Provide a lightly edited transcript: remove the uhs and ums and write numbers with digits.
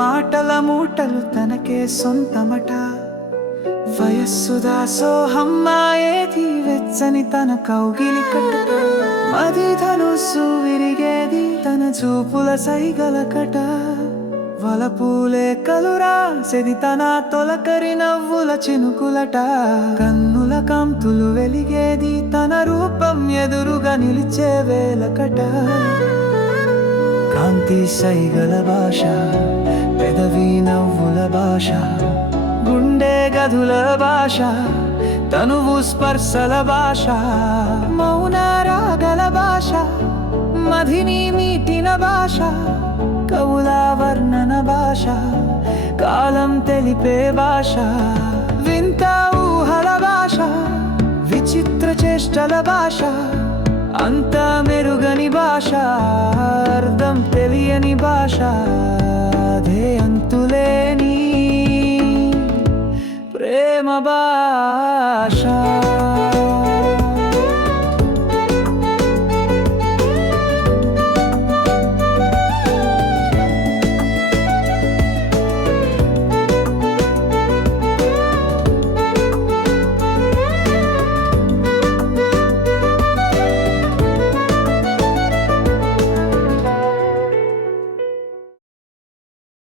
మాటల మూటలు తనకే సొంతమట. వయస్సు దాసోహమ్మాయేది వెచ్చని తన కౌగిలి కట. మది ధనుస్సు విరిగేది తన చూపుల సైగలకట. వలపూలే కలురాసెది తన తొలకరి నవ్వుల చినుకులట. కన్నుల కాంతులు వెలిగేది తన రూపం ఎదురుగా నిలిచే వేలకట. కాంతి సైగల భాష, పెదవి నవ్వుల భాష, గుండె గదుల భాష, తనువు స్పర్శల భాష, మౌన రాగల భాష, మదిని మీటిన భాష, కవుల వర్ణన భాష, కాలం తెలిపే భాష, వింత ఊహల భాష, విచిత్ర చేష్టల భాష, అంత మెరుగని భాష, అర్థం తెలియని భాష, అదే అంతులేని ప్రేమ భాష.